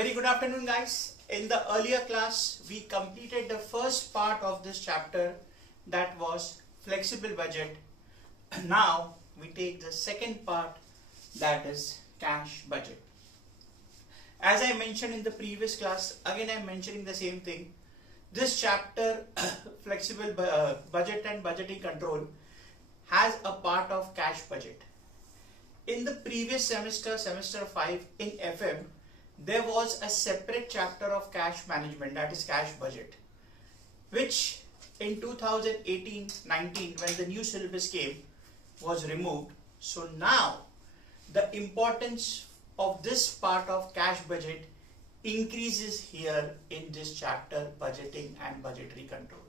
Very good afternoon, guys. In the earlier class, we completed the first part of this chapter, that was flexible budget. Now we take the second part, that is cash budget. As I mentioned in the previous class, again I am mentioning the same thing. This chapter, flexible budget and budgeting control, has a part of cash budget. In the previous semester, semester 5 in FM, there was a separate chapter of cash management, that is cash budget, which in 2018-19, when the new syllabus came, was removed. So now the importance of this part of cash budget increases here in this chapter, budgeting and budgetary control.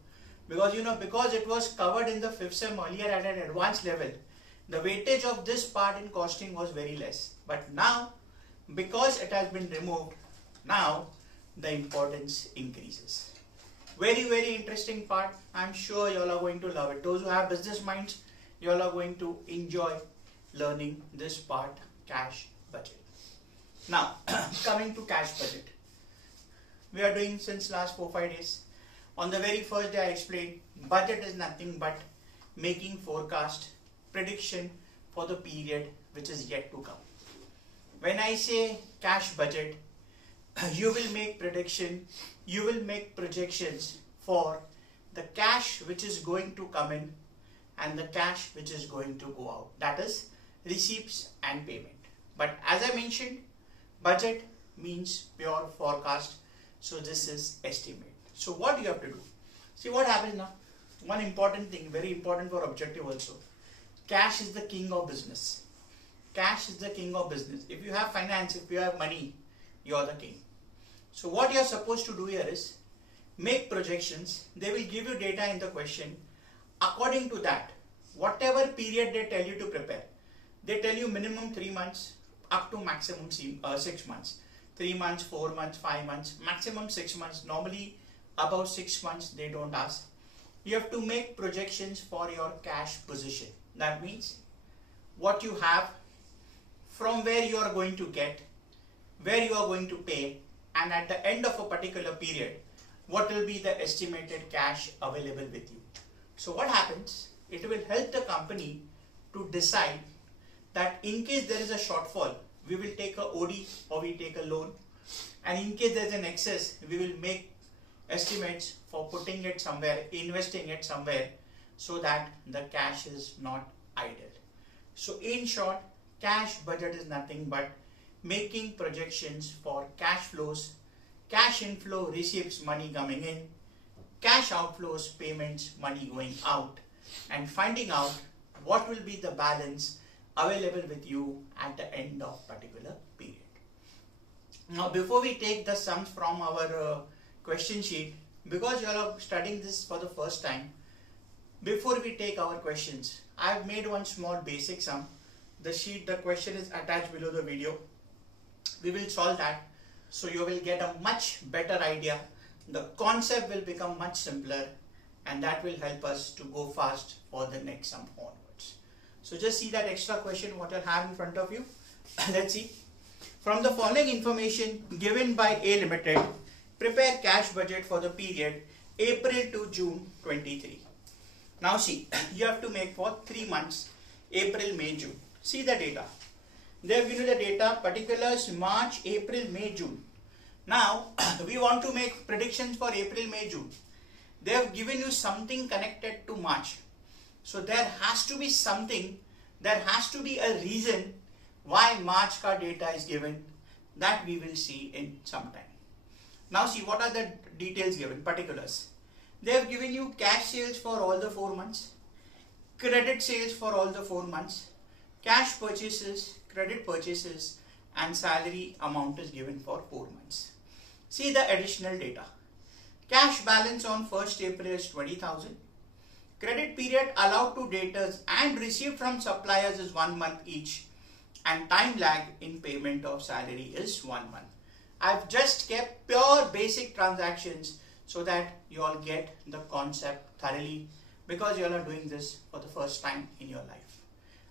Because it was covered in the 5th sem earlier at an advanced level, the weightage of this part in costing was very less. But now, because it has been removed, now the importance increases. Very, very interesting part. I'm sure you all are going to love it. Those who have business minds, you all are going to enjoy learning this part, cash budget. Now, coming to cash budget. We are doing since last 4-5 days. On the very first day I explained, budget is nothing but making forecast, prediction for the period which is yet to come. When I say cash budget, you will make prediction, you will make projections for the cash which is going to come in and the cash which is going to go out. That is receipts and payment. But as I mentioned, budget means pure forecast. So this is estimate. So what you have to do? See what happens now. One important thing, very important for objective also. Cash is the king of business. Cash is the king of business. If you have finance, if you have money, you are the king. So what you are supposed to do here is make projections. They will give you data in the question. According to that, whatever period they tell you to prepare, they tell you minimum 3 months up to maximum 6 months. 3 months, 4 months, 5 months, maximum 6 months. Normally above 6 months they don't ask. You have to make projections for your cash position. That means what you have, from where you are going to get, where you are going to pay, and at the end of a particular period, what will be the estimated cash available with you. So what happens? It will help the company to decide that in case there is a shortfall, we will take a OD or we take a loan, and in case there is an excess, we will make estimates for putting it somewhere, investing it somewhere, so that the cash is not idle. So in short, cash budget is nothing but making projections for cash flows, cash inflow, receipts, money coming in, cash outflows, payments, money going out, and finding out what will be the balance available with you at the end of particular period. Now before we take the sums from our question sheet, because you are studying this for the first time, before we take our questions, I have made one small basic sum. The sheet, the question is attached below the video. We will solve that, so you will get a much better idea. The concept will become much simpler, and that will help us to go fast for the next sum onwards. So just see that extra question what you have in front of you. Let's see. From the following information given by A Limited, prepare cash budget for the period April to June 23. Now see, you have to make for 3 months, April, May, June. See the data. They have given you the data, particulars March, April, May, June. Now we want to make predictions for April, May, June. They have given you something connected to March. So there has to be something, there has to be a reason why March ka data is given. That we will see in some time. Now see what are the details given, particulars. They have given you cash sales for all the 4 months, credit sales for all the 4 months, cash purchases, credit purchases, and salary amount is given for 4 months. See the additional data. Cash balance on 1st April is 20,000. Credit period allowed to debtors and received from suppliers is 1 month each, and time lag in payment of salary is 1 month. I've just kept pure basic transactions so that you all get the concept thoroughly, because you all are doing this for the first time in your life.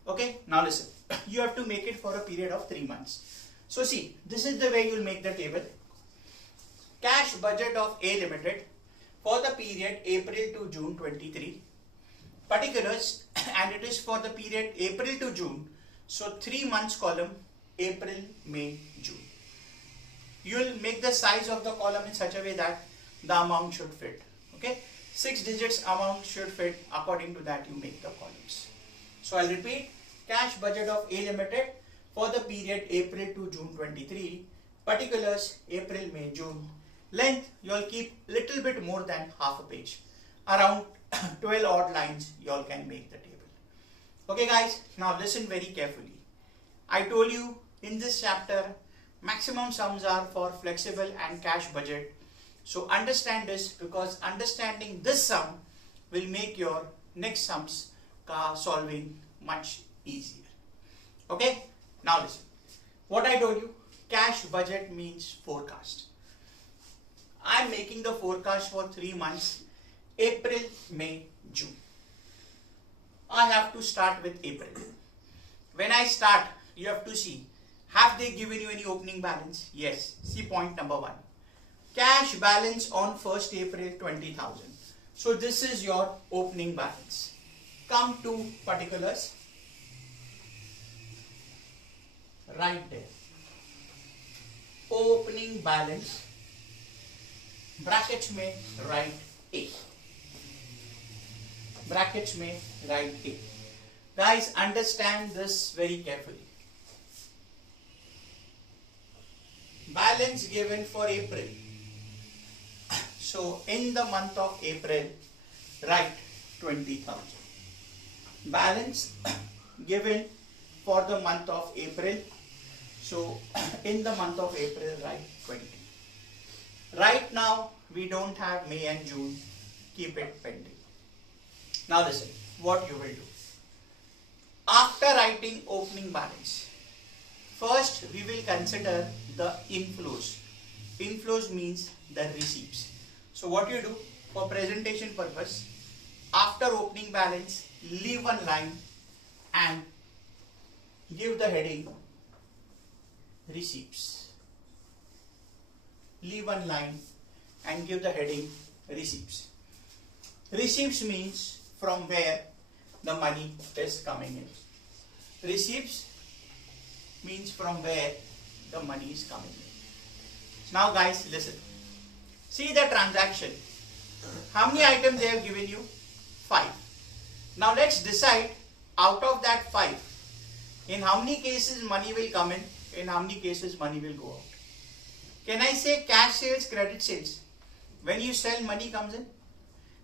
Okay, now listen. You have to make it for a period of 3 months. So see, this is the way you will make the table. cash budget of A Limited for the period April to June 23. Particulars, and it is for the period April to June. So 3 months column, April, May, June. You will make the size of the column in such a way that the amount should fit. Okay, 6 digits amount should fit. According to that, you make the columns. So I'll repeat: cash budget of A Limited for the period April to June 23. Particulars: April, May, June. Length, you'll keep little bit more than half a page. Around 12 odd lines, y'all can make the table. Okay guys, now listen very carefully. I told you in this chapter, maximum sums are for flexible and cash budget. So understand this, because understanding this sum will make your next sums solving much easier. Okay, now listen. What I told you, cash budget means forecast. I am making the forecast for 3 months, April, May, June. I have to start with April. When I start, you have to see, have they given you any opening balance? Yes. See point number 1. Cash balance on 1st April 20,000. So this is your opening balance. Come to particulars. Right there. Opening balance. Brackets में write A. Brackets में write A. Guys, understand this very carefully. Balance given for April. So in the month of April, write 20,000. Balance given for the month of April. So in the month of April, write 20. Right now, we don't have May and June. Keep it pending. Now listen, what you will do. After writing opening balance, first we will consider the inflows. Inflows means the receipts. So what you do, for presentation purpose, after opening balance, leave one line and give the heading receipts. Leave one line and give the heading receipts. Receipts means from where the money is coming in. Receipts means from where the money is coming in. Now guys, listen. See the transaction. How many items they have given you? 5. Now let's decide out of that 5, in how many cases money will come in how many cases money will go out. Can I say cash sales, credit sales? When you sell, money comes in.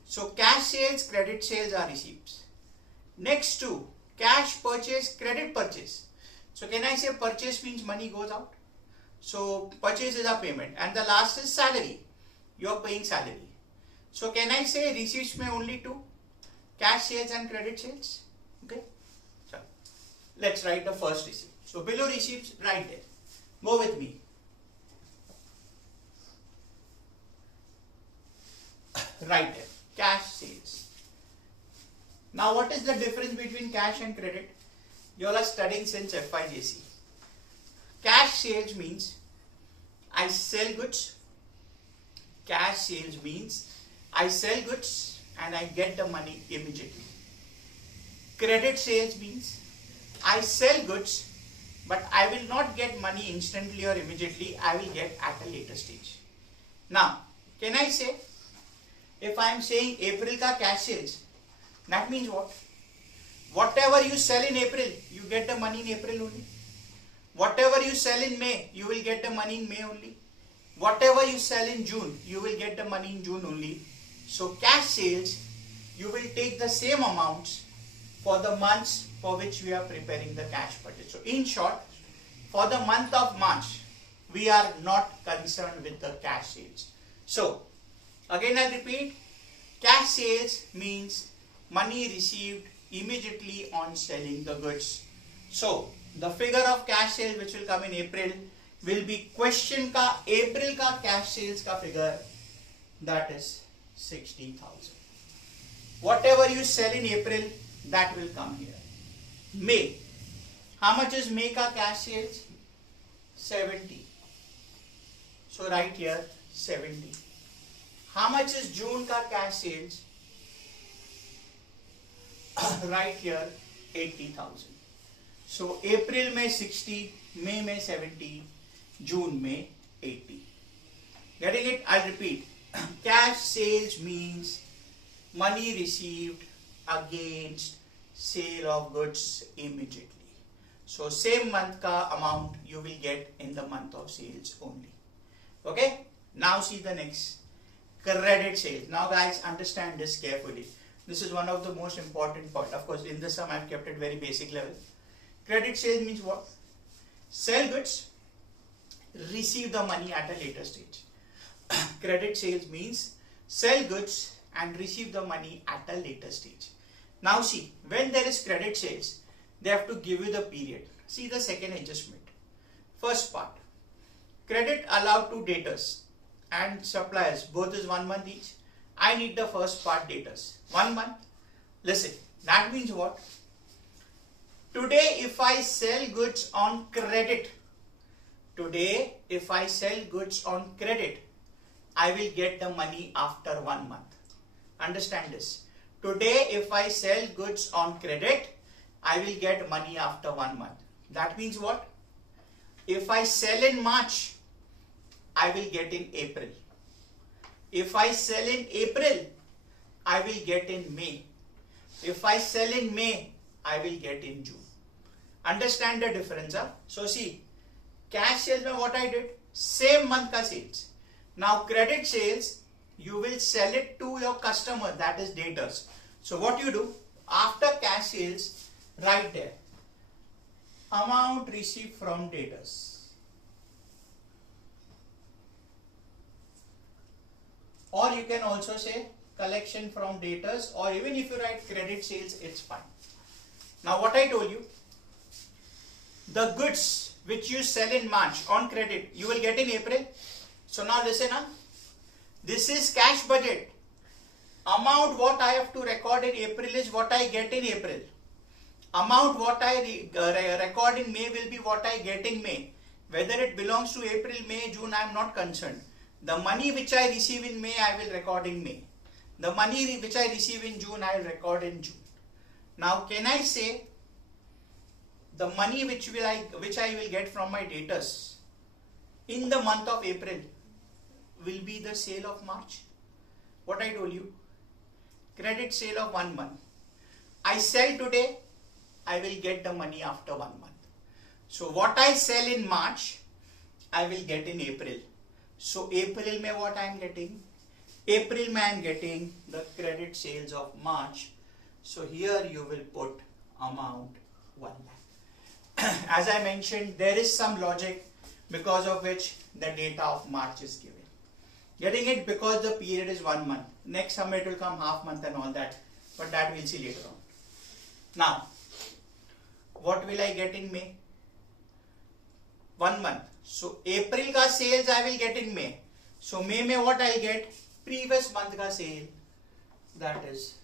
So cash sales, credit sales are receipts. Next to cash purchase, credit purchase. So can I say purchase means money goes out? So purchase is a payment. And the last is salary. You are paying salary. So can I say receipts may only 2? Cash sales and credit sales. Okay. So let's write the first receipt. So below receipts, right there. Go with me. Right there, cash sales. Now what is the difference between cash and credit? You all are studying since FIJC. Cash sales means I sell goods. Cash sales means I sell goods and I get the money immediately. Credit sales means I sell goods but I will not get money instantly or immediately. I will get at a later stage. Now, can I say, if I am saying April ka cash sales, that means what? Whatever you sell in April, you get the money in April only. Whatever you sell in May, you will get the money in May only. Whatever you sell in June, you will get the money in June only. So cash sales, you will take the same amounts for the months for which we are preparing the cash budget. So in short, for the month of March, we are not concerned with the cash sales. So again I'll repeat, cash sales means money received immediately on selling the goods. So the figure of cash sales which will come in April will be question ka April ka cash sales ka figure, that is 60,000. Whatever you sell in April, that will come here. May, how much is May ka cash sales? 70. So right here 70. How much is June ka cash sales? Right here 80,000. So April में 60, May में 70, June में 80. Getting it? I'll repeat. Cash sales means money received against sale of goods immediately. So same month ka amount you will get in the month of sales only. Okay? Now see the next. Credit sales. Now guys, understand this carefully. This is one of the most important part. Of course, in the sum I've kept it very basic level. Credit sales means what? Sell goods, receive the money at a later stage. Credit sales means sell goods and receive the money at a later stage. Now see, when there is credit sales, they have to give you the period. See the second adjustment. First part, credit allowed to debtors and suppliers, both is 1 month each. I need the first part, debtors. 1 month. Listen, that means what? Today if I sell goods on credit, I will get the money after 1 month. Understand this. Today if I sell goods on credit, I will get money after 1 month. That means what? If I sell in March, I will get in April. If I sell in April, I will get in May. If I sell in May, I will get in June. Understand the difference, huh? So see, cash sales mein what I did? Same month ka sales. Now credit sales, you will sell it to your customer, that is debtors. So what you do? After cash sales, write there, amount received from debtors. Or you can also say collection from debtors, or even if you write credit sales, it's fine. Now what I told you, the goods which you sell in March on credit, you will get in April. So now listen up. This is cash budget. Amount what I have to record in April is what I get in April. Amount what I record in May will be what I get in May. Whether it belongs to April, May, June, I am not concerned. The money which I receive in May, I will record in May. The money which I receive in June, I will record in June. Now, can I say the money which I will get from my debtors in the month of April will be the sale of March? What I told you, credit sale of 1 month. I sell today, I will get the money after 1 month. So what I sell in March, I will get in April. So April mein what I am getting? April mein I am getting the credit sales of March. So here you will put amount 1 lakh. As I mentioned, there is some logic because of which the data of March is given. Getting it? Because the period is 1 month. Next summer it will come half month and all that. But that we'll see later on. Now, what will I get in May? 1 month. So April ka sales I will get in May. So May mein what I get? Previous month ka sale, that is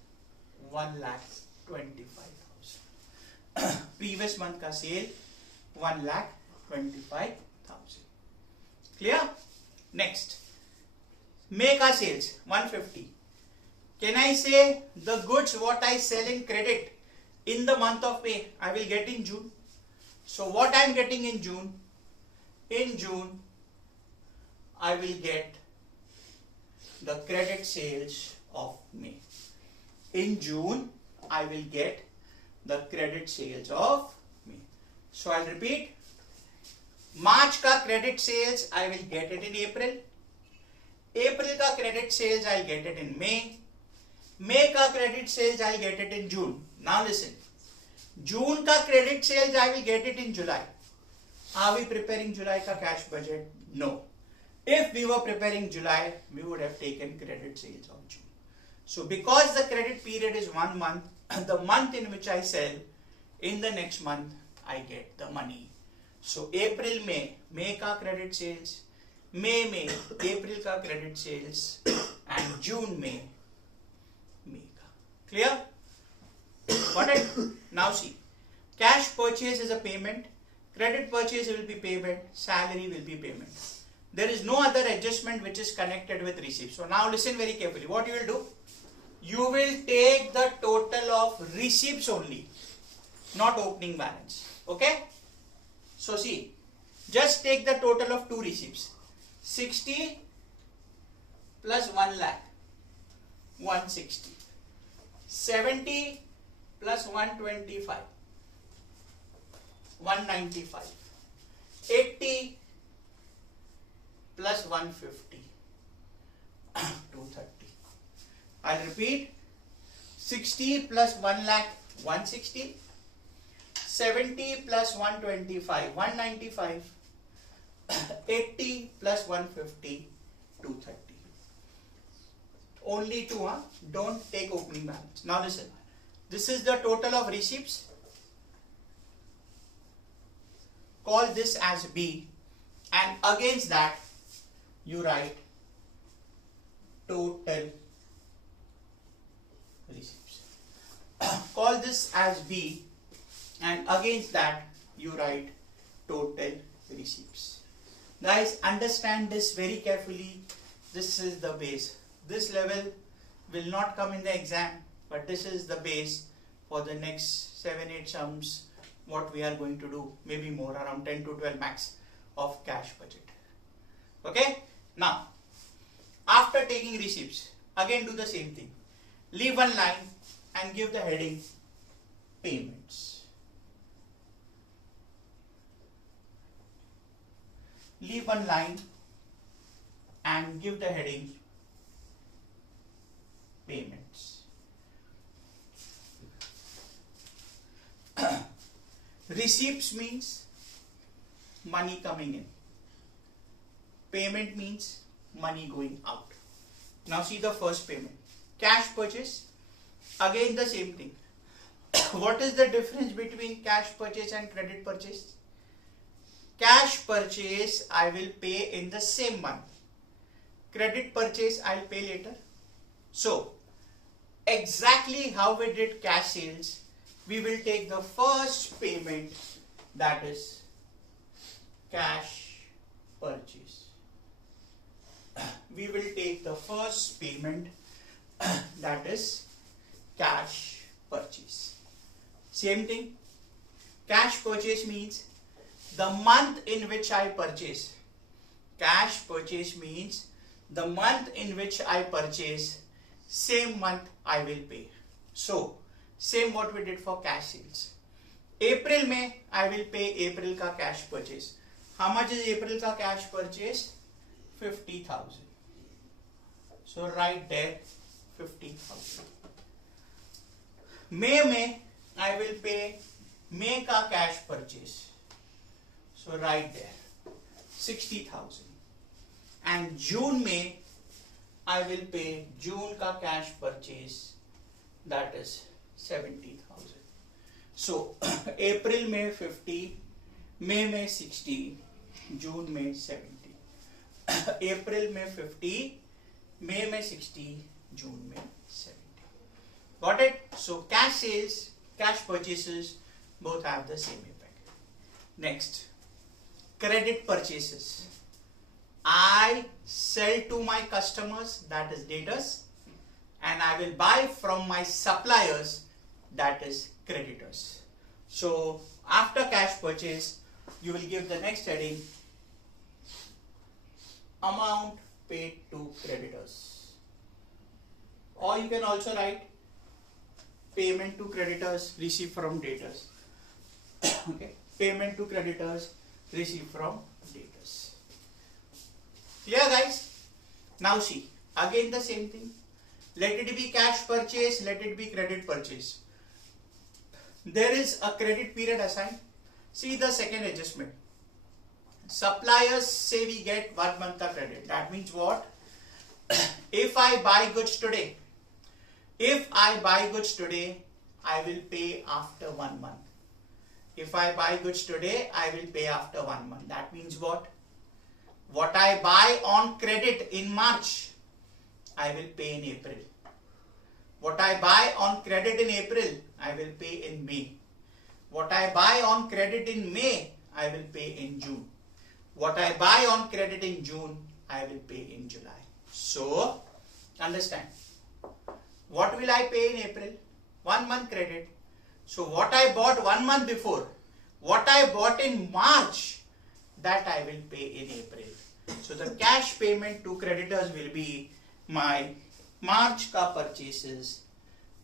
1,25,000. Previous month ka sale 1,25,000. Clear? Next, May ka sales 150. Can I say the goods what I sell in credit in the month of May I will get in June? So what I am getting in June? In June, I will get the credit sales of May. In June, I will get the credit sales of May. So I'll repeat. March ka credit sales, I will get it in April. April ka credit sales, I'll get it in May. May ka credit sales, I'll get it in June. Now listen. June ka credit sales, I will get it in July. Are we preparing July ka cash budget? No. If we were preparing July, we would have taken credit sales of June. So because the credit period is 1 month, the month in which I sell, in the next month, I get the money. So April, May ka credit sales, May, April ka credit sales, and June, May ka. Clear? Got it? Now see, cash purchase is a payment. Credit purchase will be payment, salary will be payment. There is no other adjustment which is connected with receipts. So now listen very carefully. What you will do? You will take the total of receipts only, not opening balance. Okay? So see, just take the total of two receipts. 60 plus 1 lakh, 160. 70 plus 125, 195. 80 plus 150, 230. I'll repeat. 60 plus 1 lakh, 160. 70 plus 125, 195. 80 plus 150, 230. Only two, huh? Don't take opening balance. Now listen. This is the total of receipts. Call this as B, and against that you write total receipts. Call this as B, and against that you write total receipts. Guys, understand this very carefully. This is the base. This level will not come in the exam, but this is the base for the next 7-8 sums what we are going to do, maybe more, around 10 to 12 max of cash budget. Okay? Now, after taking receipts, again do the same thing. Leave one line and give the heading payments. Leave one line and give the heading payments. Receipts means money coming in. Payment means money going out. Now see the first payment. Cash purchase. Again the same thing. What is the difference between cash purchase and credit purchase? Cash purchase I will pay in the same month. Credit purchase I will pay later. So exactly how we did cash sales, we will take the first payment, that is cash purchase. We will take the first payment, that is cash purchase. Same thing. Cash purchase means the month in which I purchase. Cash purchase means the month in which I purchase, same month I will pay. So same what we did for cash sales. April May I will pay April ka cash purchase. How much is April ka cash purchase? 50,000. So write there 50,000. May I will pay May ka cash purchase. So write there 60,000. And June May I will pay June ka cash purchase, that is 70,000. So April May 50, May 60, June May 70. April May 50, May 60, June May 70. Got it? So cash sales, cash purchases both have the same effect. Next, credit purchases. I sell to my customers, that is debtors, and I will buy from my suppliers, that is creditors. So after cash purchase, you will give the next heading, amount paid to creditors. Or you can also write payment to creditors, received from debtors. Okay, payment to creditors, received from debtors. Clear, guys? Now see, again the same thing. Let it be cash purchase, let it be credit purchase. There is a credit period assigned. See the second adjustment. Suppliers say we get 1 month of credit. That means what? If I buy goods today, I will pay after 1 month. If I buy goods today, I will pay after 1 month. That means what? What I buy on credit in March, I will pay in April. What I buy on credit in April, I will pay in May. What I buy on credit in May, I will pay in June. What I buy on credit in June, I will pay in July. So, understand. What will I pay in April? 1 month credit. So, what I bought 1 month before, what I bought in March, that I will pay in April. So, the cash payment to creditors will be my March ka purchases,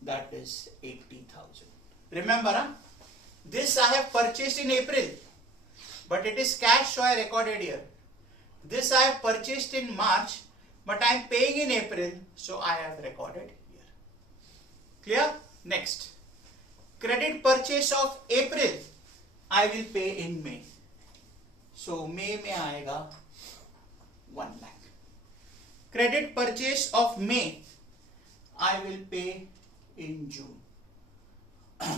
that is 80,000. Remember, this I have purchased in April, but it is cash, so I recorded here. This I have purchased in March, but I am paying in April, so I have recorded here. Clear? Next. Credit purchase of April, I will pay in May. So, May mein aayega 1 lakh. Credit purchase of May, I will pay in June.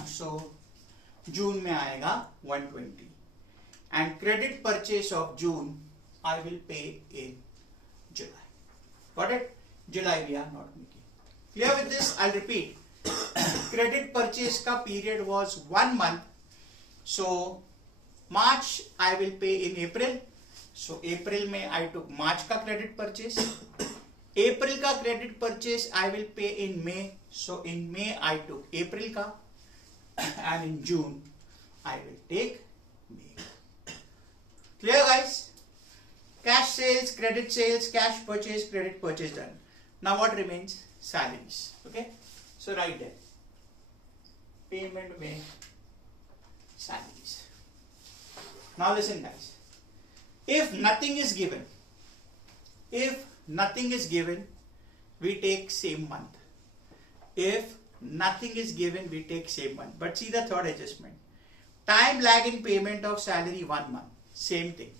So, June mein aayega 120. And credit purchase of June, I will pay in July. Got it? July we are not making. Clear with this? I'll repeat. Credit purchase ka period was 1 month. So, March I will pay in April. So, April mein I took March ka credit purchase. April ka credit purchase I will pay in May. So, in May I took April ka. And in June I will take May. Clear, guys? Cash sales, cash purchase, credit purchase done. Now what remains? Salaries. Okay? So write there. Payment mein salaries. Now listen, guys. If nothing is given, we take same month. If nothing is given, we take same month. But see the third adjustment. Time lag in payment of salary 1 month. Same thing.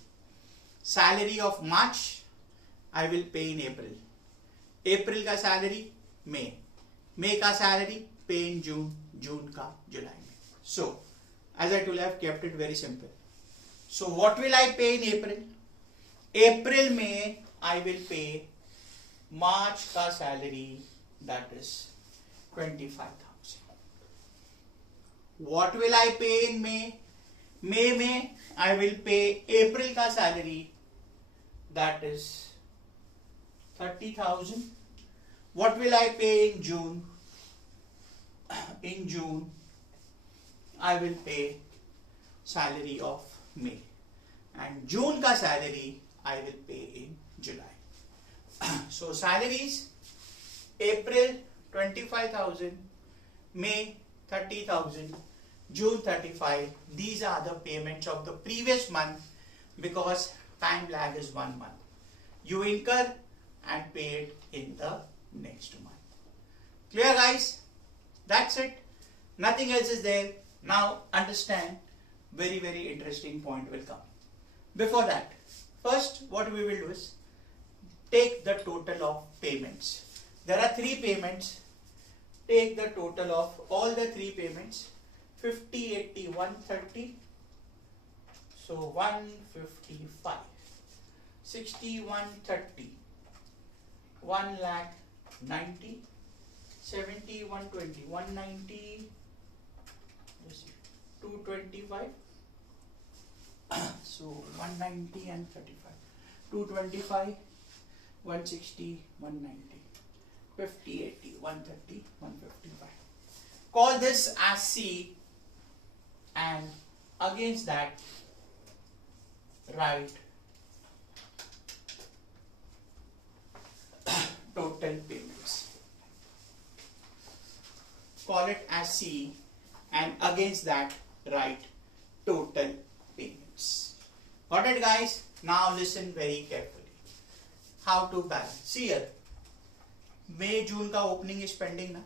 Salary of March, I will pay in April. April ka salary, May. May ka salary, pay in June. June ka July. So, as I told you, I have kept it very simple. So, what will I pay in April? April, May, I will pay March ka salary, that is 25,000. What will I pay in May? May, I will pay April ka salary, that is 30,000. What will I pay in June? In June, I will pay salary of May. And June ka salary, I will pay in July. So, salaries, April 25,000, May 30,000, June 35. These are the payments of the previous month because time lag is 1 month. You incur and pay it in the next month. Clear, guys? That's it. Nothing else is there. Now understand, very, very interesting point will come. Before that, first what we will do is take the total of payments. There are 3 payments. Take the total of all the 3 payments. 50, 80, 130. So 155. 60, 130. 1 lakh 90. 70, 120. 190. 225. So 190 and 35. 225. 160, 190. 50, 80, 130, 155. Call this as C, and against that write total payments. Call it as C, and against that write total payments. Got it, guys? Now listen very carefully. How to balance? See here. May, June ka opening is pending na.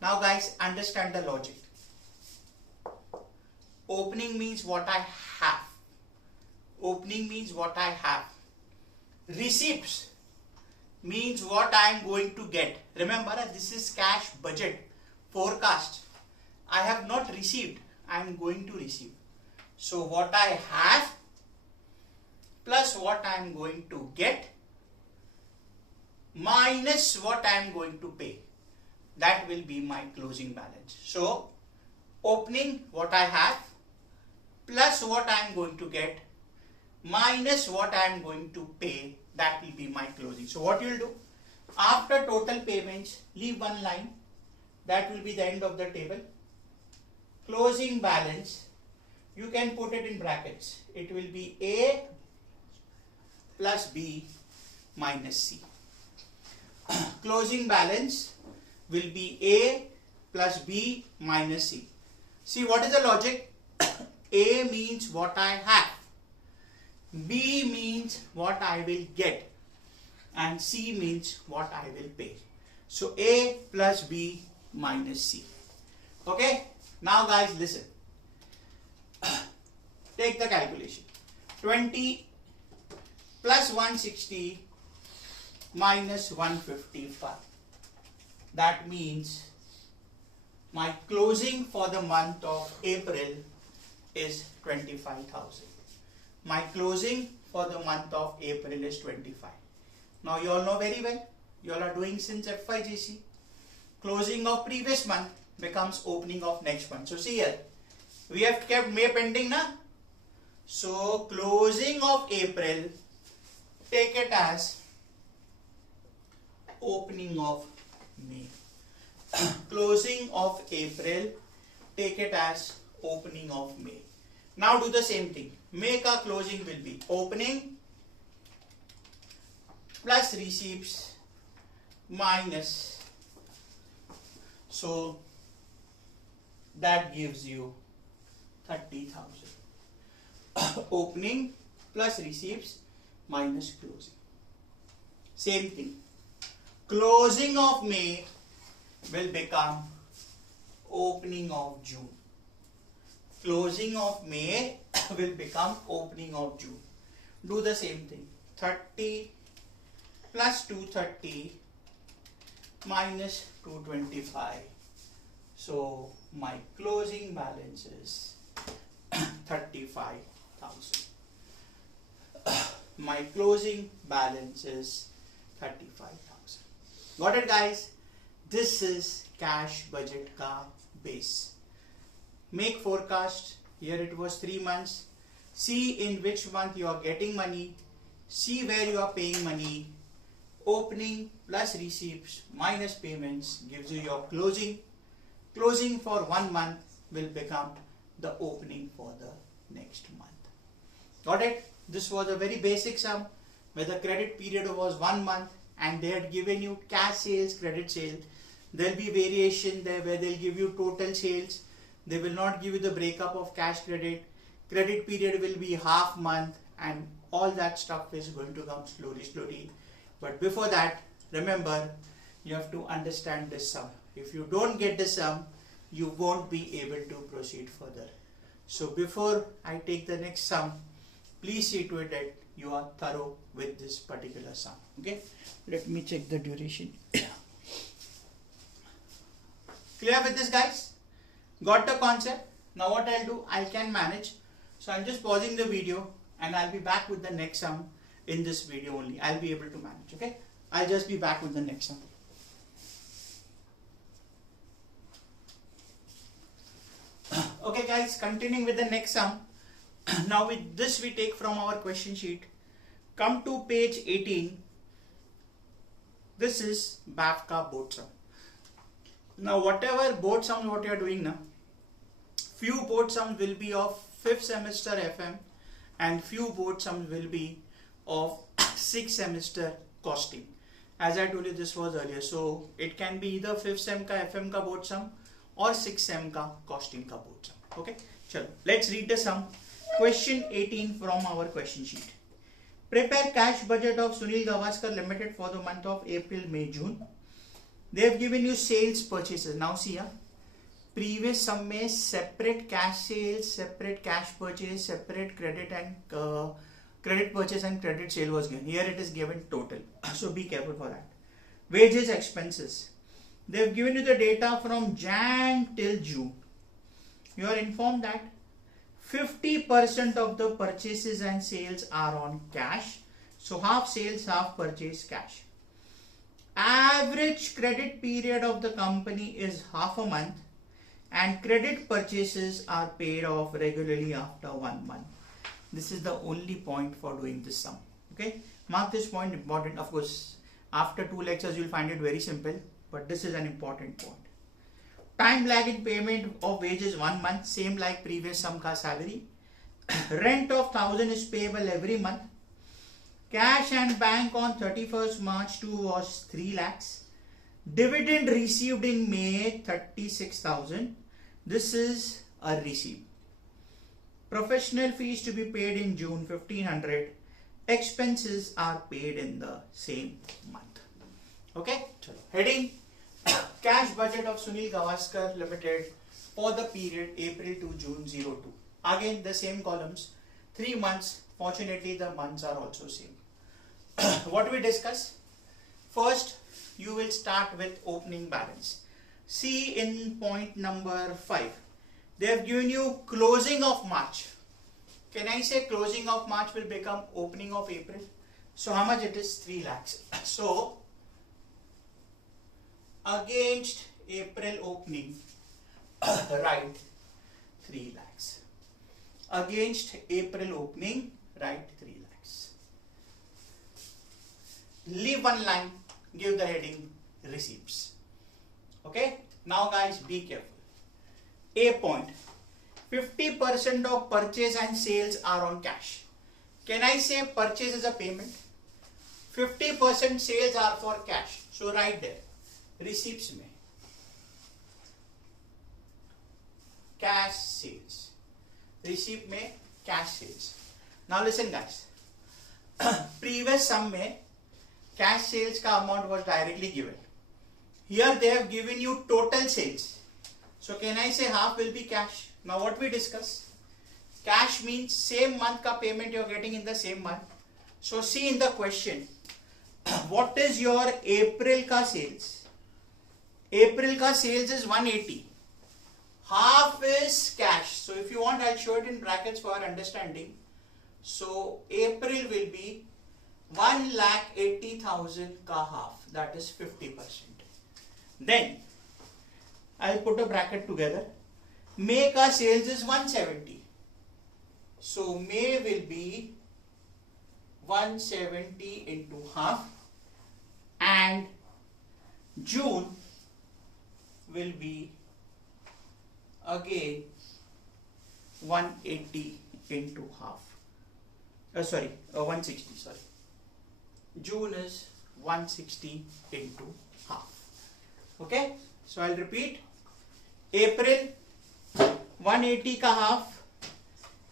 Now guys, understand the logic. Opening means what I have. Opening means what I have. Receipts means what I am going to get. Remember, this is cash budget forecast. I have not received. I am going to receive. So what I have plus what I am going to get minus what I am going to pay. That will be my closing balance. So, opening what I have plus what I am going to get minus what I am going to pay, that will be my closing. So what you will do, after total payments, leave one line, that will be the end of the table. Closing balance, you can put it in brackets. It will be A plus B minus C. Closing balance will be A plus B minus C. See, what is the logic? A means what I have, B means what I will get, and C means what I will pay. So A plus B minus C. Okay, now guys listen. Take the calculation. 20 plus 160 minus 155. That means my closing for the month of April is 25,000. My closing for the month of April is 25. Now you all know very well, you all are doing since FYGC. Closing of previous month becomes opening of next month. So see here, we have kept May pending na. So closing of April, take it as opening of May. Closing of April, take it as opening of May. Now do the same thing. May ka closing will be opening plus receipts minus, so that gives you 30,000. Opening plus receipts minus closing. Same thing. Closing of May will become opening of June. Closing of May will become opening of June. Do the same thing. 30 plus 230 minus 225. So my closing balance is 35,000. My closing balance is 35,000. Got it, guys? This is cash budget ka base. Make forecast. Here it was 3 months. See in which month you are getting money. See where you are paying money. Opening plus receipts minus payments gives you your closing. Closing for 1 month will become the opening for the next month. Got it? This was a very basic sum where the credit period was 1 month and they had given you cash sales, credit sale. There will be variation there where they will give you total sales. They will not give you the breakup of cash credit. Credit period will be half month and all that stuff is going to come slowly. But before that, remember, you have to understand this sum. If you don't get the sum, you won't be able to proceed further. So before I take the next sum, please see to it that you are thorough with this particular sum. Okay, let me check the duration. Clear with this, guys? Got the concept? Now what I'll do, I can manage. So I'm just pausing the video and I'll be back with the next sum in this video only. I'll be able to manage. Okay, I'll just be back with the next sum. Okay guys, continuing with the next sum. Now with this we take from our question sheet. Come to page 18. This is BAF ka board sum. Now whatever board sum what you are doing now, few board sums will be of 5th semester FM and few board sums will be of 6th semester costing. As I told you, this was earlier. So it can be either 5th sem ka FM ka board sum or 6th sem ka costing ka board sum. Okay, chalo, let's read the sum. Question 18 from our question sheet. Prepare cash budget of Sunil Gavaskar Limited for the month of April, May, June. They have given you sales purchases. Now see here, previous sum में separate cash sales, separate cash purchase, separate credit and credit purchase and credit sale was given. Here it is given total. So be careful for that. Wages, expenses. They have given you the data from Jan till June. You are informed that 50% of the purchases and sales are on cash. So half sales, half purchase cash. Average credit period of the company is half a month and credit purchases are paid off regularly after 1 month. This is the only point for doing this sum. Okay, mark this point important. Of course, after 2 lectures you'll find it very simple, but this is an important point. Time lag in payment of wages 1 month, same like previous sum ka salary. Rent of 1000 is payable every month. Cash and bank on 31st March 2 was 3 lakhs. Dividend received in May 36,000. This is a receipt. Professional fees to be paid in June 1500. Expenses are paid in the same month. Okay. Heading Cash budget of Sunil Gavaskar Limited for the period April to June 02. Again the same columns. 3 months. Fortunately the months are also same. What we discuss? First you will start with opening balance. See in point number 5. They have given you closing of March. Can I say closing of March will become opening of April? So how much it is? 3 lakhs. So against April opening, write 3 lakhs. Against April opening, write 3 lakhs. Leave one line, give the heading receipts. Okay. Now guys, be careful. A point. 50% of purchase and sales are on cash. Can I say purchase is a payment? 50% sales are for cash. So write there. Receipts में cash sales. Receipt में cash sales. Now listen guys. Previous sum में cash sales का amount was directly given. Here they have given you total sales. So can I say half will be cash? Now what we discuss? Cash means same month ka payment you are getting in the same month. So see in the question, what is your April ka sales? April ka sales is 180. Half is cash. So if you want, I'll show it in brackets for understanding. So April will be 1,80,000 ka half. That is 50%. Then I'll put a bracket together. May ka sales is 170. So May will be 170 into half, and June will be again 180 into half. 160. Sorry. June is 160 into half. Okay. So I'll repeat. April 180 ka half,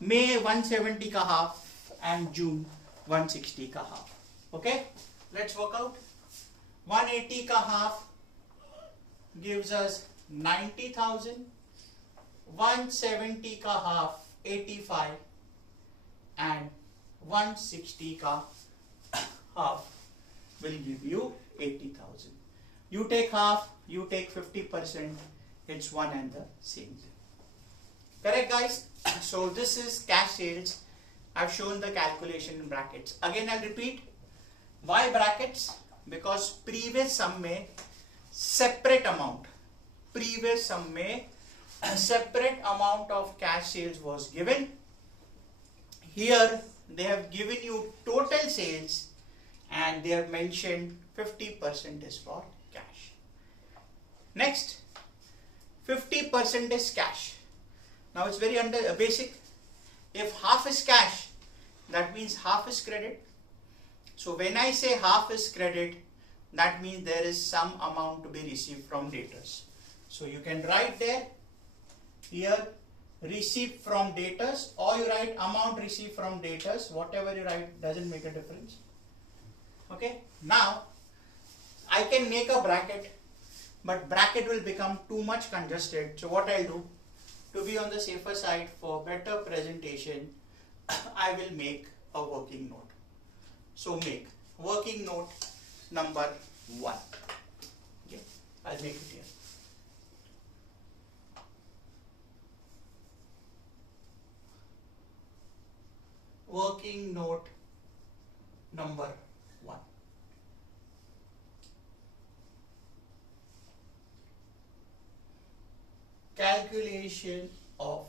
May 170 ka half, and June 160 ka half. Okay. Let's work out. 180 ka half gives us 90,000. 170 ka half 85, and 160 ka half will give you 80,000. You take half, you take 50%, it's one and the same thing. Correct guys? So this is cash sales. I've shown the calculation in brackets. Again I'll repeat. Why brackets? Because previous sum mein separate amount. Previous sum mein a separate amount of cash sales was given. Here they have given you total sales and they have mentioned 50% is for cash. Next, 50% is cash. Now it's very basic. If half is cash, that means half is credit. So when I say half is credit, that means there is some amount to be received from debtors. So you can write there here receipt from debtors, or you write amount received from debtors. Whatever you write doesn't make a difference. Okay. Now I can make a bracket, but bracket will become too much congested. So what I'll do, to be on the safer side for better presentation, I will make a working note. So make working note number 1. Okay. I'll make it here. Working note number 1. Calculation of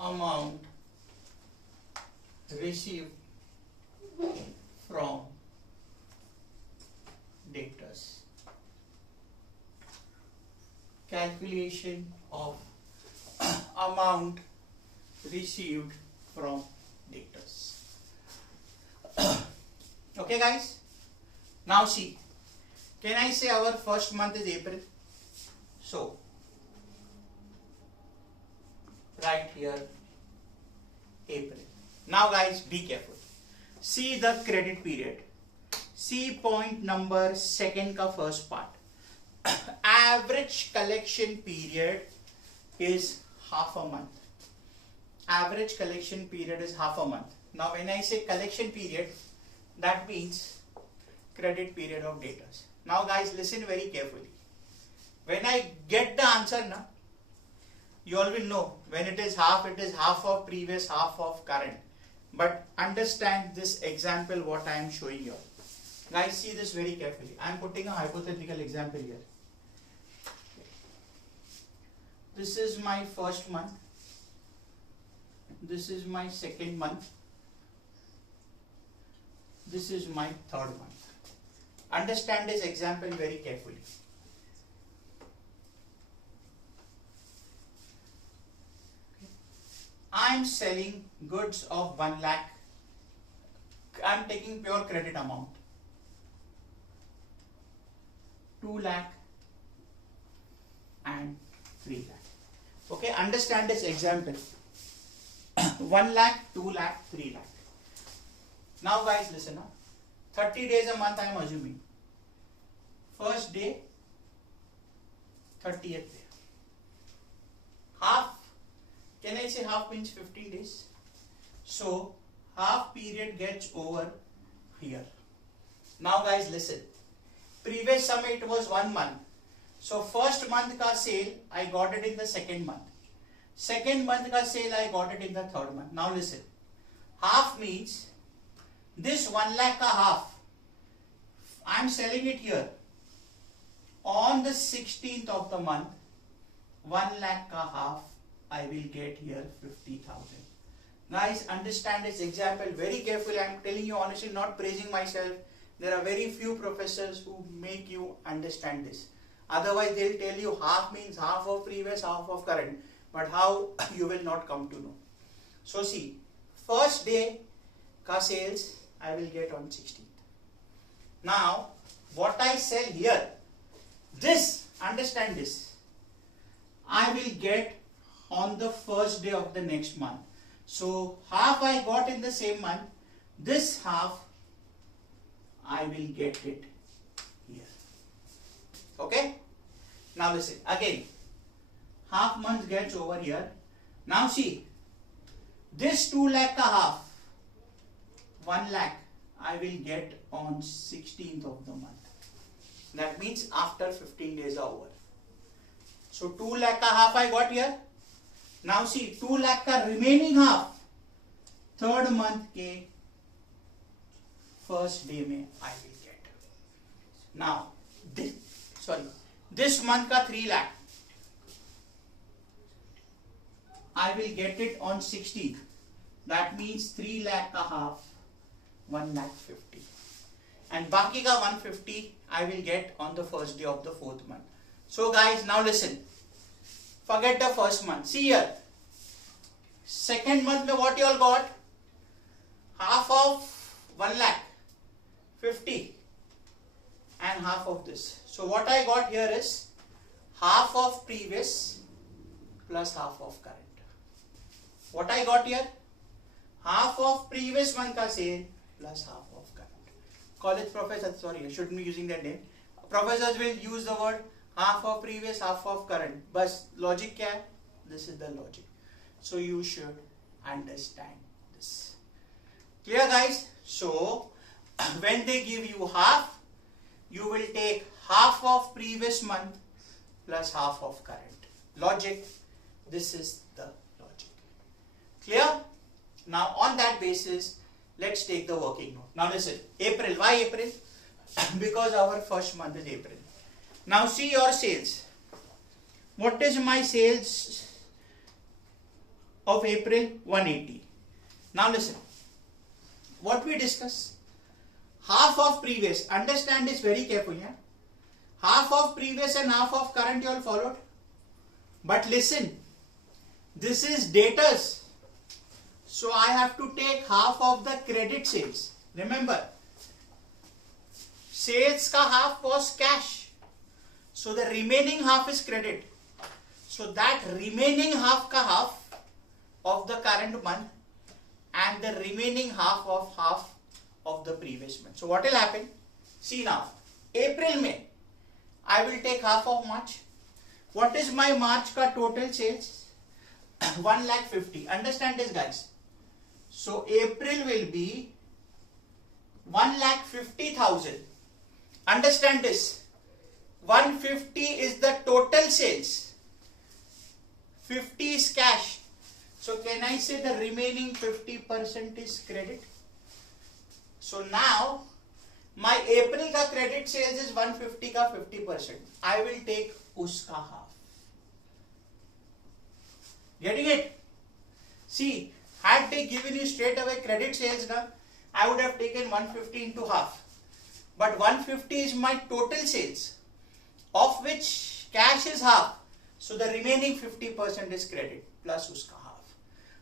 amount received from debtors. Calculation of amount received from debtors. Okay guys, now see, can I say our first month is April? So right here April. Now guys, be careful. See the credit period. See point number second ka first part. Average collection period is half a month. Average collection period is half a month. Now when I say collection period, that means credit period of debtors. Now guys, listen very carefully. When I get the answer now, you all will know when it is half of previous, half of current. But understand this example what I am showing you. Guys, see this very carefully. I am putting a hypothetical example here. This is my first month. This is my second month. This is my third month. Understand this example very carefully. I am selling goods of 1 lakh. I am taking pure credit amount. 2 lakh and 3 lakh. Okay, understand this example. 1 lakh, 2 lakh, 3 lakh. Now guys, listen up. 30 days a month I am assuming. First day, 30th day. Half, can I say half means 15 days? So, half period gets over here. Now guys, listen. Previous sum it was 1 month. So, first month ka sale, I got it in the second month. Second month ka sale, I got it in the third month. Now listen. Half means this 1 lakh ka half. I am selling it here. On the 16th of the month, 1 lakh ka half, I will get here 50,000. Guys, understand this example very carefully. I am telling you honestly, not praising myself. There are very few professors who make you understand this. Otherwise, they will tell you half means half of previous, half of current. But how, you will not come to know. So see, first day ka sales, I will get on 16th. Now, what I sell here, this, understand this, I will get on the first day of the next month. So, half I got in the same month, this half I will get it here. Okay? Now listen, again, half month gets over here. Now see, this 2 lakh ka half, 1 lakh, I will get on 16th of the month. That means after 15 days are over. So 2 lakh ka half I got here. Now see, 2 lakh ka remaining half, third month ke first day mein I will get. Now, this month ka 3 lakh, I will get it on 16th. That means 3 lakh ka half, 1 lakh 50. And baki ka 150 I will get on the first day of the fourth month. So guys, now listen. Forget the first month. See here. Second month mein what you all got? Half of 1 lakh 50 and half of this. So what I got here is half of previous plus half of current. What I got here? Half of previous month ka sale plus half of current. College professors, sorry, I shouldn't be using that name. Professors will use the word half of previous, half of current. But logic kya hai? This is the logic. So you should understand this. Clear guys? So when they give you half, you will take half of previous month plus half of current. Logic. This is the logic. Clear? Now on that basis, let's take the working note. Now listen, April. Why April? Because our first month is April. Now see your sales. What is my sales of April? 180. Now listen, what we discuss? Half of previous. Understand this very carefully. Yeah? Half of previous and half of current you all followed. But listen, this is debtors. So I have to take half of the credit sales. Remember, sales ka half was cash. So the remaining half is credit. So that remaining half ka half of the current month and the remaining half of the previous month. So what will happen? See now, April, May, I will take half of March. What is my March ka total sales? 1,50,000. Understand this, guys. So April will be 1,50,000. Understand this. 150 is the total sales. 50 is cash. So can I say the remaining 50% is credit? So now my April ka credit sales is 150 ka 50%. I will take uska half. Getting it? See, had they given you straight away credit sales, I would have taken 150 into half. But 150 is my total sales, of which cash is half. So the remaining 50% is credit plus uska half.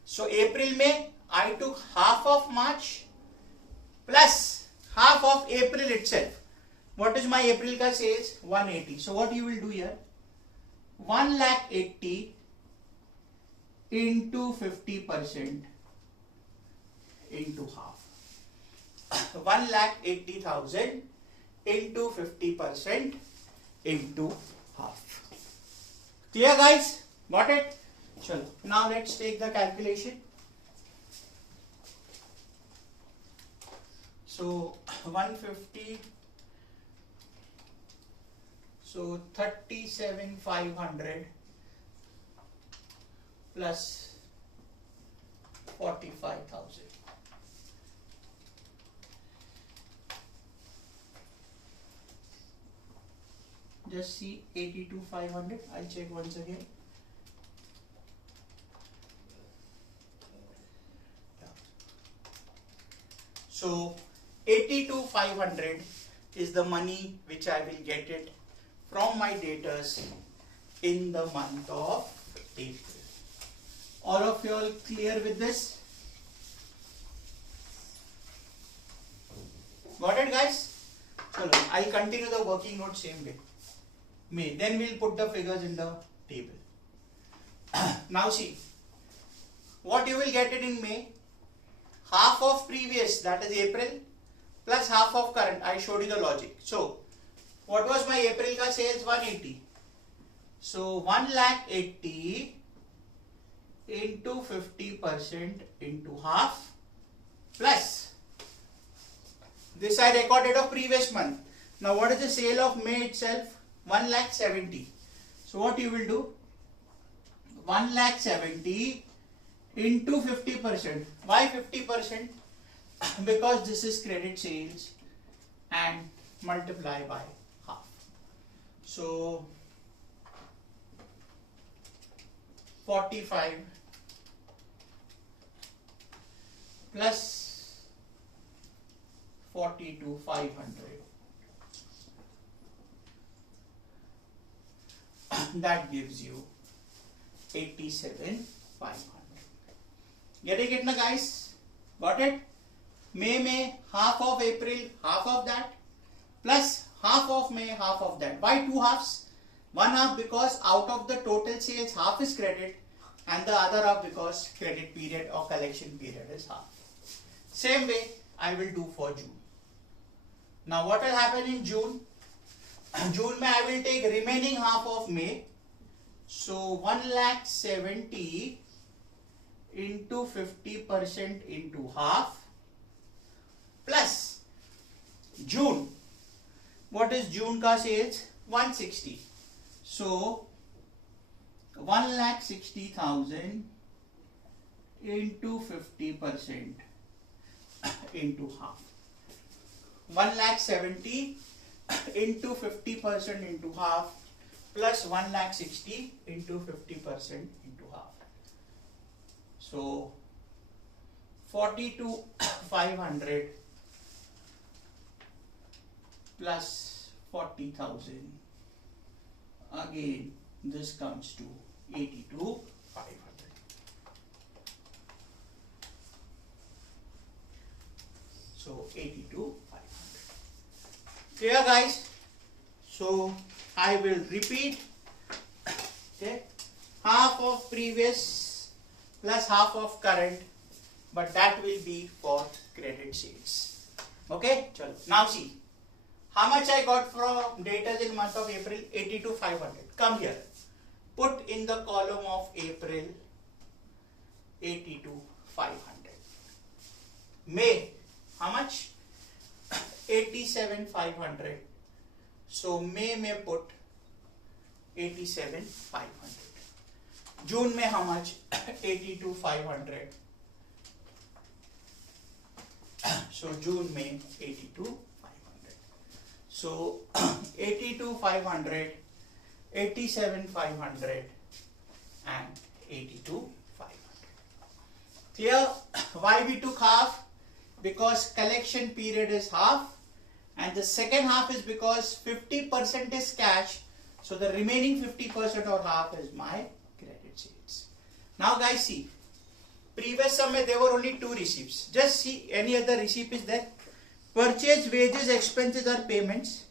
So April, May, I took half of March plus half of April itself. What is my April ka sales? 180. So what you will do here? 1,80,000 into 50% into half. 1,80,000 into 50% into half. Clear, guys? Got it? Chalo. Now let's take the calculation. So 150. So 37,500 plus 45,000. Just see 82,500. I'll check once again. Yeah. So 82,500 is the money which I will get it from my debtors in the month of April. All of you all clear with this? Got it, guys? So I'll continue the working note same way. May. Then we'll put the figures in the table. Now see, what you will get it in May? Half of previous, that is April, plus half of current. I showed you the logic. So, what was my April ka sales? 180. So, 1,80,000 into 50% into half plus this I recorded of previous month. Now, what is the sale of May itself? 1,70,000. So what you will do? 1,70,000 into 50%. Why 50%? Because this is credit sales and multiply by half. So 45 plus 42,500. That gives you 87,500. Getting it now, guys? Got it? May, half of April, half of that, plus half of May, half of that. Why two halves? One half because out of the total sales, half is credit, and the other half because credit period or collection period is half. Same way I will do for June. Now what will happen in June? June May I will take remaining half of May. So 1,70,000 into 50% into half plus June. What is June ka sales? 160. So 1,60,000 into 50% into half. 1,70,000 into 50% into half plus 1,60,000 into 50% into half. So 42,500 500 plus 40,000. Again, this comes to 82,500. So 82,500. Clear, guys? So I will repeat. Okay, half of previous plus half of current, but that will be for credit sales. Okay, chalo. Now see how much I got from debtors in month of April. 82,500. Come here, put in the column of April 82,500. May, how much? 87,500. So May put 87,500. June में how much? 82,500. So June में 82,500. So 82,500, 87,500 and 82,500. Clear? Why we took half? Because collection period is half, and the second half is because 50% is cash. So the remaining 50% or half is my credit sales. Now guys, see, previous sum there were only two receipts. Just see any other receipt is there. Purchase, wages, expenses are payments.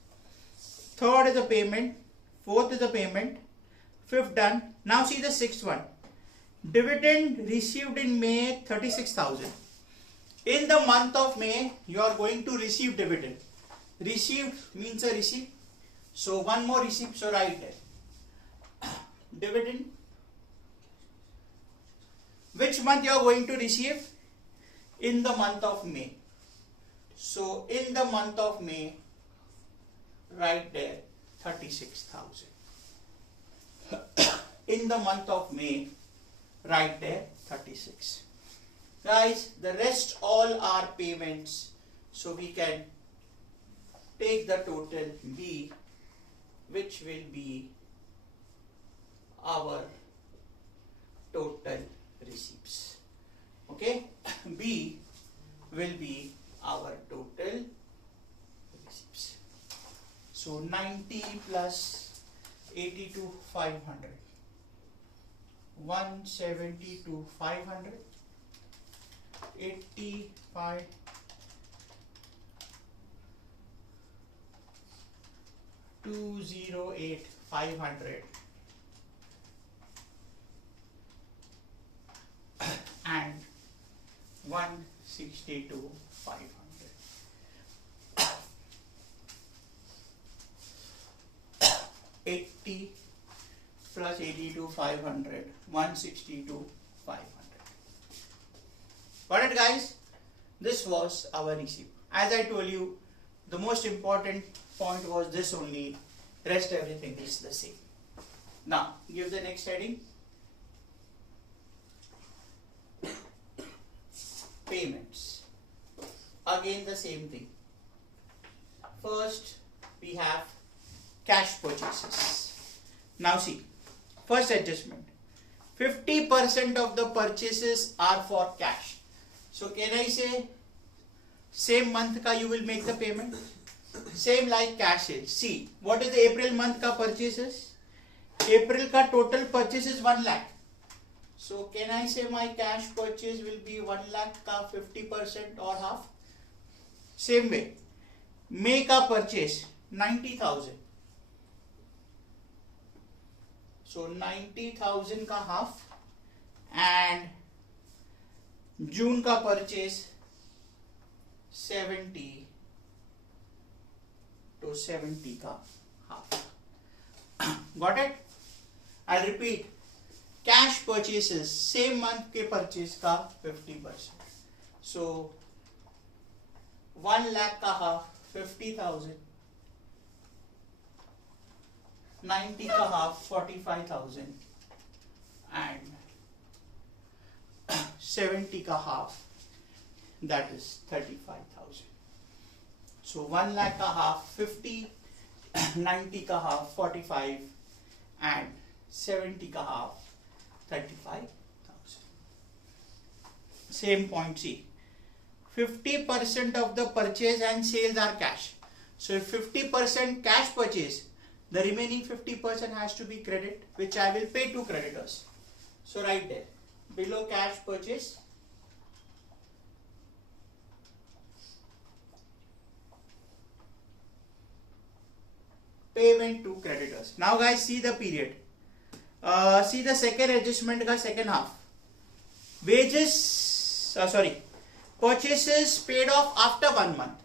Third is a payment. Fourth is a payment. Fifth done. Now see the sixth one. Dividend received in May 36,000. In the month of May, you are going to receive dividend. Received means a receipt. So one more receipt, so write there. Dividend. Which month you are going to receive? In the month of May. So in the month of May, write there 36,000. In the month of May, write there 36. Guys, the rest all are payments. So we can take the total B, which will be our total receipts. Okay, B will be our total receipts. So 90 plus 82,500, 172,500, 85, 208,500 and 162,500. 80 plus 82,500, 162,500. Got it, guys? This was our receipt. As I told you, the most important point was this only. Rest everything is the same. Now, give the next heading. Payments. Again the same thing. First, we have cash purchases. Now see, first adjustment. 50% of the purchases are for cash. So can I say same month ka you will make the payment? Same like cash sales. See, what is the April month ka purchases? April ka total purchase is 1 lakh. So can I say my cash purchase will be 1 lakh ka 50% or half? Same way. May ka purchase 90,000. So 90,000 ka half, and June ka purchase 70 to 70 ka half. Got it? I'll repeat. Cash purchases same month ke purchase ka 50%. So 1 lakh ka half 50,000. 90 ka half 45,000 and 70 ka half, that is 35,000. So 1 lakh ka half 50, 90 ka half 45 and 70 ka half 35,000. Same point, see, 50% of the purchase and sales are cash. So if 50% cash purchase, the remaining 50% has to be credit, which I will pay to creditors. So right there, below cash purchase, payment to creditors. Now guys, see the period. See the second adjustment ka second half. Wages, purchases paid off after 1 month.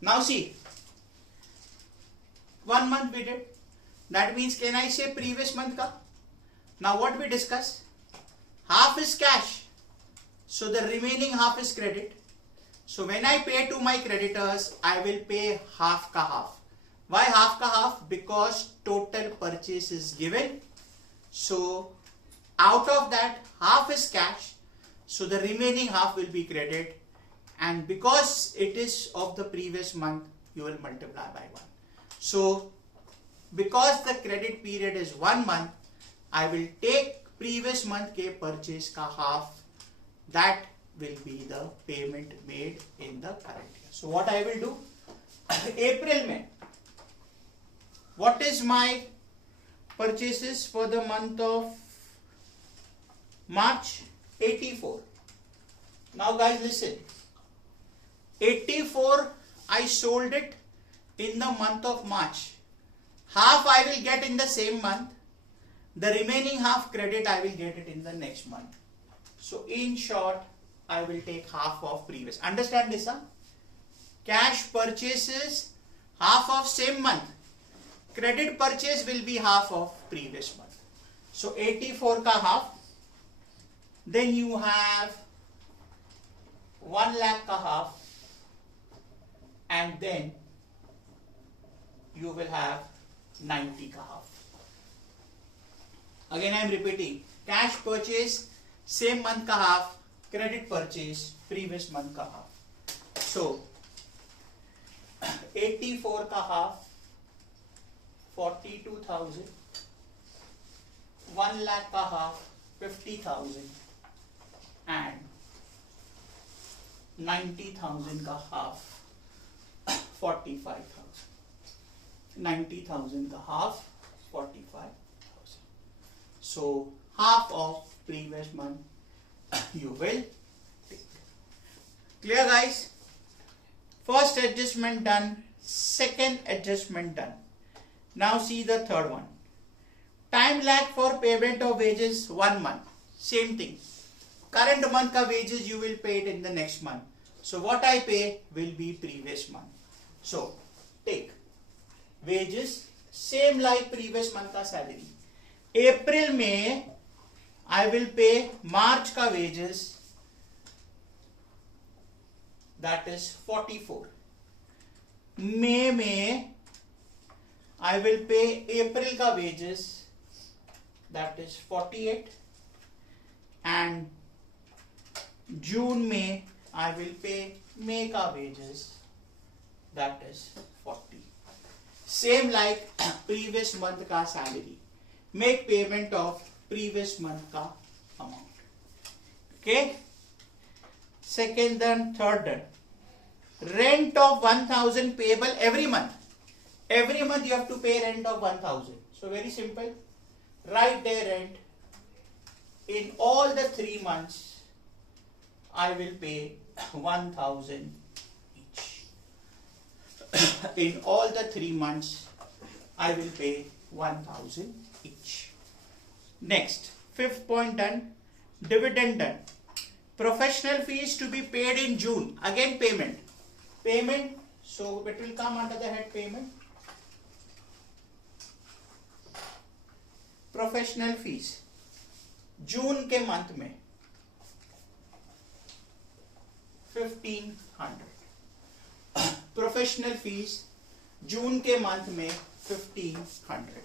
Now see, 1 month we did. That means, can I say previous month ka? Now what we discuss? Half is cash. So the remaining half is credit. So when I pay to my creditors, I will pay half ka half. Why half ka half? Because total purchase is given. So out of that, half is cash. So the remaining half will be credit. And because it is of the previous month, you will multiply by 1. So because the credit period is 1 month, I will take previous month ke purchase ka half. That will be the payment made in the current year. So what I will do? April, May. What is my purchases for the month of March? 84. Now guys, listen. 84 I sold it in the month of March. Half I will get in the same month. The remaining half credit I will get it in the next month. So in short, I will take half of previous. Understand this, huh? Cash purchases half of same month. Credit purchase will be half of previous month. So 84 ka half. Then you have 1 lakh ka half. And then you will have 90 ka half. Again I am repeating. Cash purchase same month ka half. Credit purchase previous month ka half. So 84 ka half, 42,000. 1 lakh ka half, 50,000. And 90,000 ka half, 45,000. 90,000 ka half, 45,000. So half of previous month you will take. Clear guys? First adjustment done, second adjustment done. Now see the third one. Time lag for payment of wages 1 month. Same thing. Current month ka wages you will pay it in the next month. So what I pay will be previous month. So take wages same like previous month ka salary. April, May I will pay March ka wages, that is 44. May I will pay April ka wages, that is 48. And June, May I will pay May ka wages, that is 40. Same like previous month ka salary. Make payment of previous month ka amount. Okay. Second done, third done. Rent of 1,000 payable every month. Every month you have to pay rent of 1,000. So very simple. Write their rent. In all the 3 months, I will pay 1,000 each. In all the 3 months, I will pay 1,000 each. Next, fifth point done. Dividend done. Professional fees to be paid in June. Again payment. Payment. So it will come under the head payment. Professional fees. June के month में 1,500. Professional fees June के month में 1,500.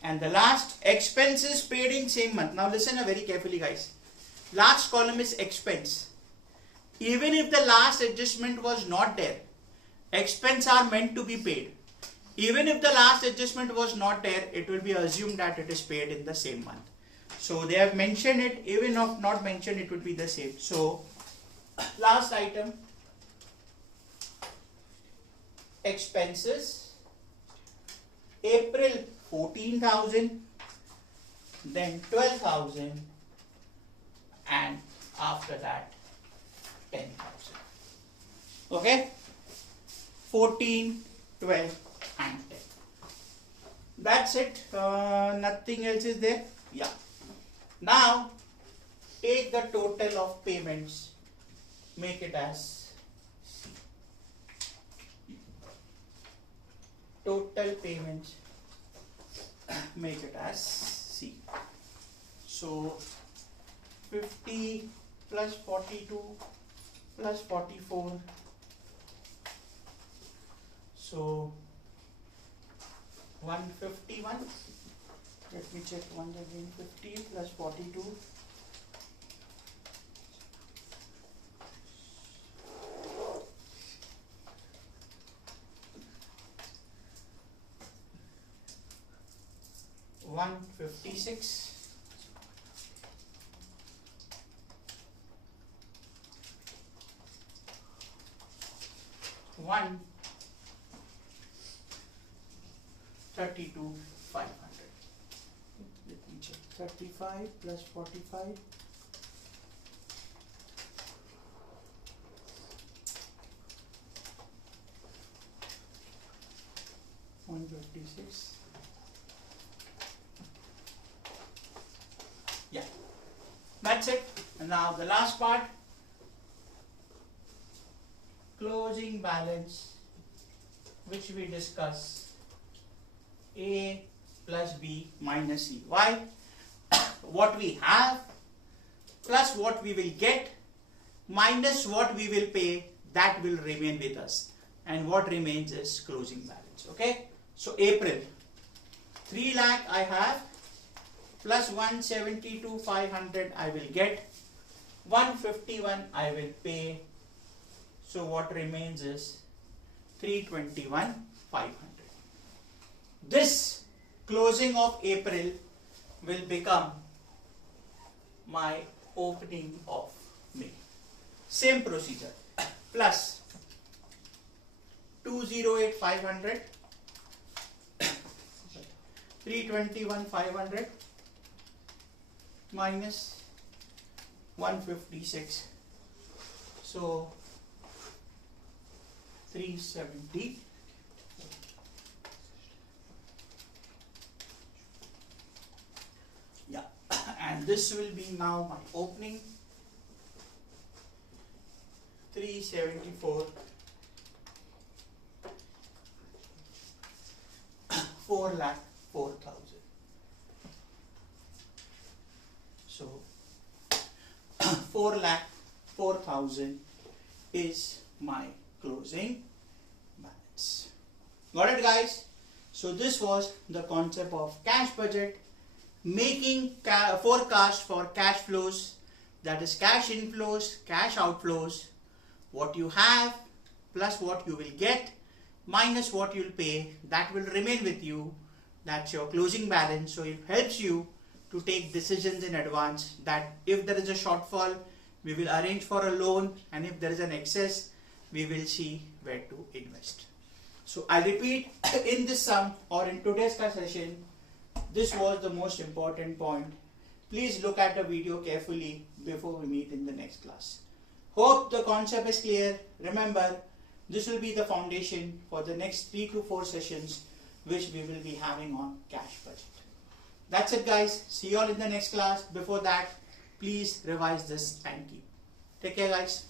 And the last, expenses paid in same month. Now listen very carefully guys. Last column is expense. Even if the last adjustment was not there, expense are meant to be paid. Even if the last adjustment was not there, it will be assumed that it is paid in the same month. So they have mentioned it, even if not mentioned, it would be the same. So Last item, expenses. April 14,000, then 12,000, and after that 10,000. Okay, 14, 12 and 10. That's it. Nothing else is there. Yeah. Now take the total of payments, make it as C. Total payments, make it as C. So 50 plus 42 plus 44. So 151. Let me check once again. 50 plus 42. $156. $132,500. Let me check. 35 plus 45. $156. Yeah, that's it. And now the last part, closing balance, which we discuss, A plus B minus C. Why? What we have plus what we will get minus what we will pay, that will remain with us, and what remains is closing balance. Okay, so April 3 lakh I have, plus 172,500 I will get, 151 I will pay, so what remains is 321,500. This closing of April will become my opening of May. Same procedure, plus 208,500, 321,500 minus 156, so 370. Yeah, and this will be now my opening, 374, 4,04,000. So 4,04,000 is my closing balance. Got it, guys? So this was the concept of cash budget, making forecast for cash flows, that is cash inflows, cash outflows, what you have plus what you will get minus what you will pay, that will remain with you. That's your closing balance. So it helps you to take decisions in advance, that if there is a shortfall, we will arrange for a loan, and if there is an excess, we will see where to invest. So I repeat, in this sum or in today's session, this was the most important point. Please look at the video carefully before we meet in the next class. Hope the concept is clear. Remember, this will be the foundation for the next 3 to 4 sessions which we will be having on cash budget. That's it, guys. See you all in the next class. Before that, please revise this and keep. Take care, guys.